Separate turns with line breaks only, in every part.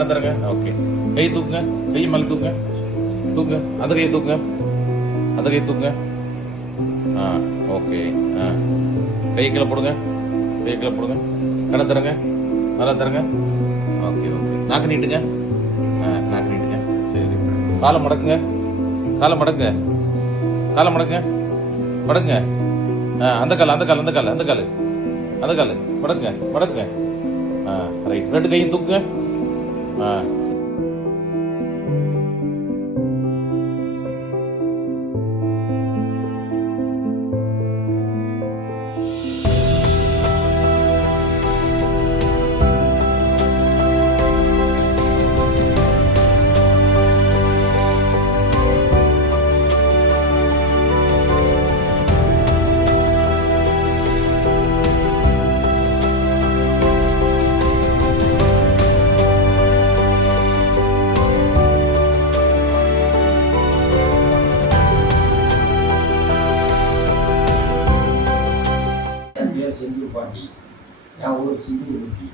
கடத்துறங்க okay. கை தூக்குங்க. கை மேலே தூக்குங்க. தூக்குங்க அந்த கையை தூக்குங்க அந்த கையை தூக்குங்க ஆ ஓகே. ஆ. கை கீழே போடுங்க. கை கீழே போடுங்க. கடை தருங்க. நல்லா தருங்க. Okay okay. நாக்கு நீட்டுங்க. ஆ நாக்கு நீட்டுங்க. சரி. காலை மடக்குங்க. காலை மடக்குங்க. காலை மடக்குங்க. மடக்குங்க ஆ அந்த கால் அந்த கால் அந்த கால் அந்த கால். அந்த கால். மடக்குங்க மடக்குங்க ஆ ரைட் ரெண்டு கையும் தூக்குங்க. ஆ
ஒரு சிங்கிள் சிந்தில்குட்டி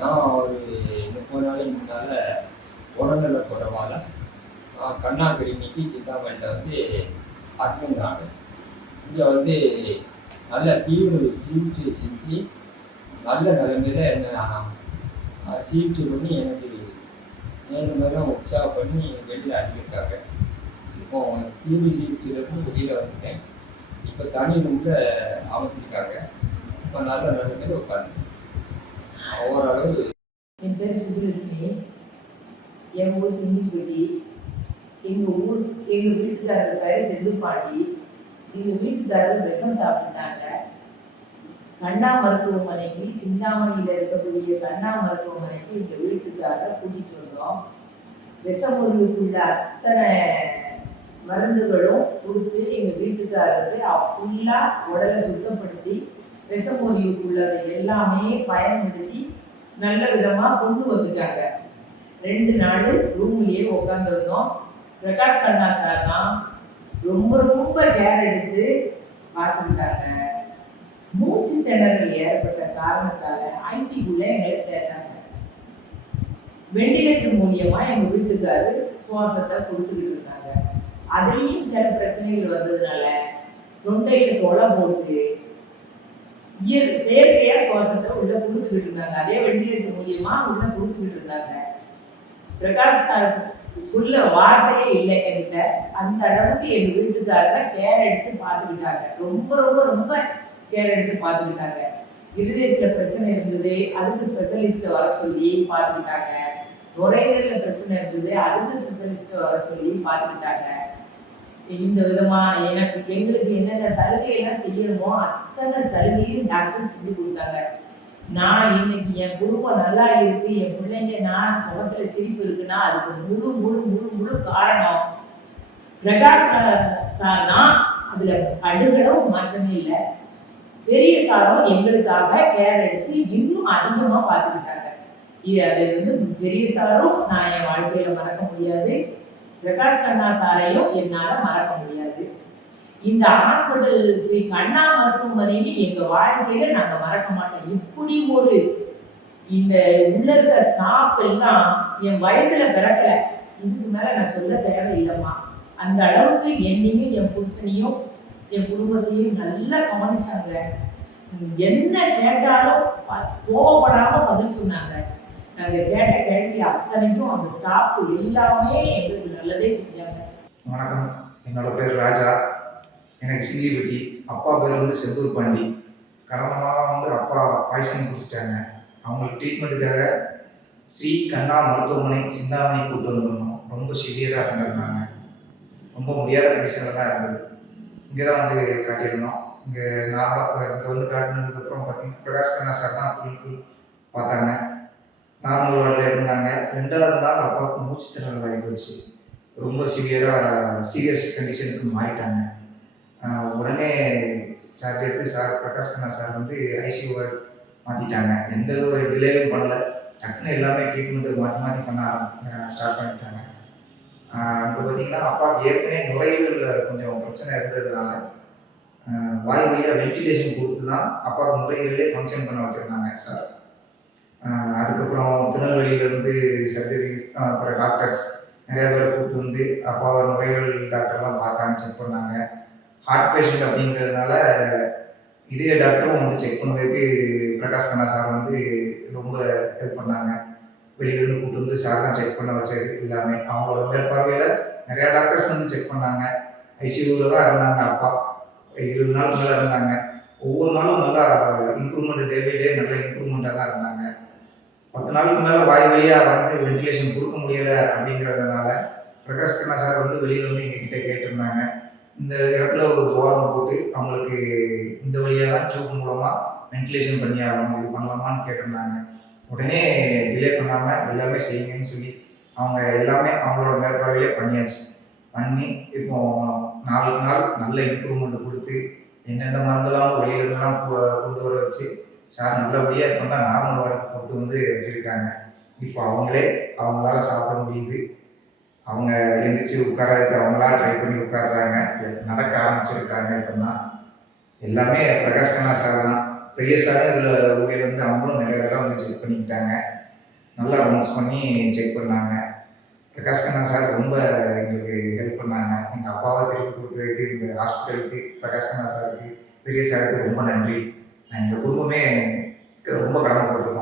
நான் ஒரு முப்பது நாளைக்கு முன்னால் உடல்நல குறைவால் நான் கண்ணா கிளினிக்கு சித்தாமணியில் வந்து அட்மிட் ஆனேன் இங்கே வந்து நல்ல தீவிர சிகிச்சை செஞ்சு நல்ல நிலைமையில் என்னை சிகிச்சை பண்ணி எனக்கு மேலும் மேலும் உற்சாகம் பண்ணி வெளியில் அனுப்பியிருக்காங்க. இப்போ தீவிர சிகிச்சையிலேருந்து வெளியில் வந்துட்டேன். இப்போ தனி ரூமில் அமைச்சிருக்காங்க இப்போ நல்ல நிலைமையில உட்காந்து ஓரளவு
என் பேர் சுப்புலட்சுமி. என் ஊர் சிங்கிப்பட்டி. எங்கள் ஊர் எங்கள் வீட்டுக்காரர் பேர் செந்துப்பாண்டி. எங்கள் வீட்டுக்காரர் விஷம் சாப்பிட்டாங்க. கண்ணா மருத்துவமனைக்கு சிந்தாமணியில் இருக்கக்கூடிய கண்ணா மருத்துவமனைக்கு எங்கள் வீட்டுக்காரரை கூட்டிகிட்டு வந்தோம். விஷமுறிவுக்குள்ள அத்தனை மருந்துகளும் கொடுத்து எங்கள் வீட்டுக்காரருக்கு ஃபுல்லாக உடலை சுத்தப்படுத்தி விஷமுறிவுக்குள்ளதை எல்லாமே பயன்படுத்தி நல்ல விதமா கொண்டு வந்துட்டாங்க. ரெண்டு நாள் ரூம்லயே உட்காந்துருந்தோம் பிரகாஷ் கண்ணா சார் தான் ரொம்ப ரொம்ப கேர் எடுத்து பார்த்துட்டாங்க மூச்சு திணறல் ஏற்பட்ட காரணத்தால ஐசிக்குள்ள எங்களை சேர்த்தாங்க. வெண்டிலேட்டர் மூலியமா எங்க வீட்டுக்காரு சுவாசத்தை கொடுத்துக்கிட்டு இருந்தாங்க. அதுலேயும் சில பிரச்சனைகள் வந்ததுனால தொண்டையில தொலை போட்டு இயல் செயற்கையா சுவாசத்தை உள்ள கொடுத்துக்கிட்டு இருந்தாங்க அதே வெண்டிலேட்டர் மூலியமா உள்ள கொடுத்துக்கிட்டு இருந்தாங்க பிரகாஷ் சார் சொல்ல வார்த்தையே இல்லை என்கிட்ட. அந்த அளவுக்கு எங்க வீட்டுக்காரர் கேர் எடுத்து பார்த்துக்கிட்டாங்க. ரொம்ப ரொம்ப ரொம்ப கேர் எடுத்து பார்த்துக்கிட்டாங்க. இருதயத்துல பிரச்சனை இருந்தது. அதுக்கு ஸ்பெஷலிஸ்ட்டை வர சொல்லி பார்த்துக்கிட்டாங்க. நுரையீரல பிரச்சனை இருந்தது. அதுக்கு ஸ்பெஷலிஸ்ட்டை வர சொல்லி பார்த்துக்கிட்டாங்க. இந்த விதமான எனக்கு எங்களுக்கு என்னென்ன சலுகையெல்லாம் செய்யணுமோ அத்தனை சலுகையும் டாக்டர் செஞ்சு கொடுத்தாங்க. நான் இன்னைக்கு என் குடும்பம் நல்லா இருக்கு என் பிள்ளைங்க நான் முகத்துல சிரிப்பு இருக்குன்னா அதுக்கு முழு முழு முழு முழு காரணம். பிரகாஷ் சார் தான் அதுல கடுகளவும் மாற்றமே இல்லை. பெரிய சாரும் எங்களுக்காக கேர் எடுத்து இன்னும் அதிகமா பார்த்துக்கிட்டாங்க. இது அது வந்து பெரிய சாரும் நான் என் வாழ்க்கையில மறக்க முடியாது. பிரகாஷ் கண்ணா சாரையும் என்னால மறக்க முடியாது. இந்த ஹாஸ்பிட்டல் ஸ்ரீ கண்ணா மருத்துவமனையை எங்க வாழ்க்கையில நாங்க மறக்க மாட்டோம். இப்படி ஒரு இந்த உள்ள இருக்கிற ஸ்டாஃப் எல்லாம் என் வயதுல பிறக்கல. இதுக்கு மேல நான் சொல்ல தேவையில்லைம்மா. அந்த அளவுக்கு என்னையும் என் புருஷனையும் என் குடும்பத்தையும் நல்லா கவனிச்சாங்க. என்ன கேட்டாலும் கோவப்படாம பதில் சொன்னாங்க. நாங்கள் கேட்ட கேள்வி அத்தனைக்கும் அந்த ஸ்டாஃப் எல்லாமே எங்களுக்கு நல்லதே செஞ்சாங்க.
வணக்கம். என்னோட பேர் ராஜா. எனக்கு சில்லிபட்டி அப்பா பேர் வந்து செந்தூர் பாண்டி. கடந்த மாதம் வந்து அப்பா பாய்சன் குடிச்சிட்டாங்க. அவங்களுக்கு ட்ரீட்மெண்ட்டுக்காக ஸ்ரீ கண்ணா மருத்துவமனை சிந்தாமணி கூட்டு வந்திருந்தோம். ரொம்ப சிவியராக இருந்திருந்தாங்க. ரொம்ப முடியாத கண்டிஷனில் தான் இருந்தது. இங்கே தான் வந்து காட்டியிருந்தோம். இங்கே நார்மலாக இங்கே வந்து காட்டினதுக்கப்புறம் பார்த்தீங்கன்னா பிரகாஷ் கண்ணா சார் தான் ஃபுல் ஃபுல் பார்த்தாங்க. நார்மல் வார்டில் இருந்தாங்க. ரெண்டாவது நாள் அப்பாவுக்கு மூச்சு திணறல் ஆகி போச்சு ரொம்ப சிவியராக சீரியஸ் கண்டிஷனுக்கு மாறிட்டாங்க. உடனே சார்ஜ் எடுத்து சார் பிரகாஷ் கண்ணா சார் வந்து ஐசியூ மாற்றிட்டாங்க எந்த ஒரு டிலேவும் பண்ணலை. டக்குன்னு எல்லாமே ட்ரீட்மெண்ட்டு மாற்றி மாற்றி பண்ண ஸ்டார்ட் பண்ணிட்டாங்க. இப்போ பார்த்தீங்கன்னா அப்பாவுக்கு ஏற்கனவே நுரையீரலில் கொஞ்சம் பிரச்சனை இருந்ததுனால வாய் வழியாக வென்டிலேஷன் கொடுத்து தான் அப்பாவுக்கு நுரையீரலே ஃபங்க்ஷன் பண்ண வச்சுருந்தாங்க சார். அதுக்கப்புறம் திருநெல்வேலியிலேருந்து சர்ஜரி அப்புறம் டாக்டர்ஸ் நிறைய பேரை கூப்பிட்டு வந்து அப்பா நுரையீரல் டாக்டர்லாம் பார்த்தாங்க செக் பண்ணாங்க. ஹார்ட் பேஷண்ட் அப்படிங்கிறதுனால இதய டாக்டரும் வந்து செக் பண்ணதுக்கு பிரகாஷ் கண்ணா சார் வந்து ரொம்ப ஹெல்ப் பண்ணாங்க. வெளியிலேருந்து கூப்பிட்டு வந்து சார் தான் செக் பண்ண வச்சது எல்லாமே. அவங்களோட மேற்பார்வையில் நிறையா டாக்டர்ஸ் வந்து செக் பண்ணாங்க. ஐசியூவில் தான் இருந்தாங்க அப்பா. இருபது நாள் மேலே இருந்தாங்க. ஒவ்வொரு நாளும் நல்லா இம்ப்ரூவ்மெண்ட் டே பை டே நல்ல இம்ப்ரூவ்மெண்ட்டாக தான் இருந்தாங்க. பத்து நாளுக்கு மேலே வாய் வழியாக வந்து வென்டிலேஷன் கொடுக்க முடியலை அப்படிங்கிறதுனால பிரகாஷ் கண்ணா சார் வந்து வெளியில் வந்து எங்ககிட்ட கேட்டிருந்தாங்க. இந்த இடத்துல ஒரு துவாரம் போட்டு அவங்களுக்கு இந்த வழியாக தான் டியூப் மூலமாக வென்டிலேஷன் பண்ணி ஆகணும் இது பண்ணலாமான்னு கேட்டிருந்தாங்க. உடனே டிலே பண்ணாமல் எல்லாமே செய்யுங்கன்னு சொல்லி அவங்க எல்லாமே அவங்களோட மேற்பார்வையிலே பண்ணியாச்சு. பண்ணி இப்போ நாளுக்கு நாள் நல்ல இம்ப்ரூவ்மெண்ட் கொடுத்து என்னென்ன மருந்தெல்லாம் வெளியிலருந்துலாம் கொ- கொண்டு வர வச்சு சார் நல்லபடியாக இப்போ தான் நார்மல் வாடகை போட்டு வந்து வச்சுருக்காங்க. இப்போ அவங்களே அவங்களால சாப்பிட முடியுது. அவங்க எந்திரிச்சு உட்காரதுக்கு அவங்களா ட்ரை பண்ணி உட்காடுறாங்க நடக்க ஆரம்பிச்சிருக்காங்க இப்போனா எல்லாமே பிரகாஷ் கண்ணா சார் தான். பெரிய சார் இதில் ஊழியர் வந்து அவங்களும் நிறைய தடவை வந்து செக் பண்ணிக்கிட்டாங்க. நல்லா ரவுண்ட்ஸ் பண்ணி செக் பண்ணாங்க. பிரகாஷ் கண்ணா சார் ரொம்ப எங்களுக்கு ஹெல்ப் பண்ணாங்க. எங்கள் அப்பாவை திருப்பி கொடுத்ததுக்கு இந்த ஹாஸ்பிட்டலுக்கு பிரகாஷ் கண்ணா சாருக்கு பெரிய சாருக்கு ரொம்ப நன்றி. எங்கள் குடும்பமே ரொம்ப கடமைப்பட்டிருக்கோம்.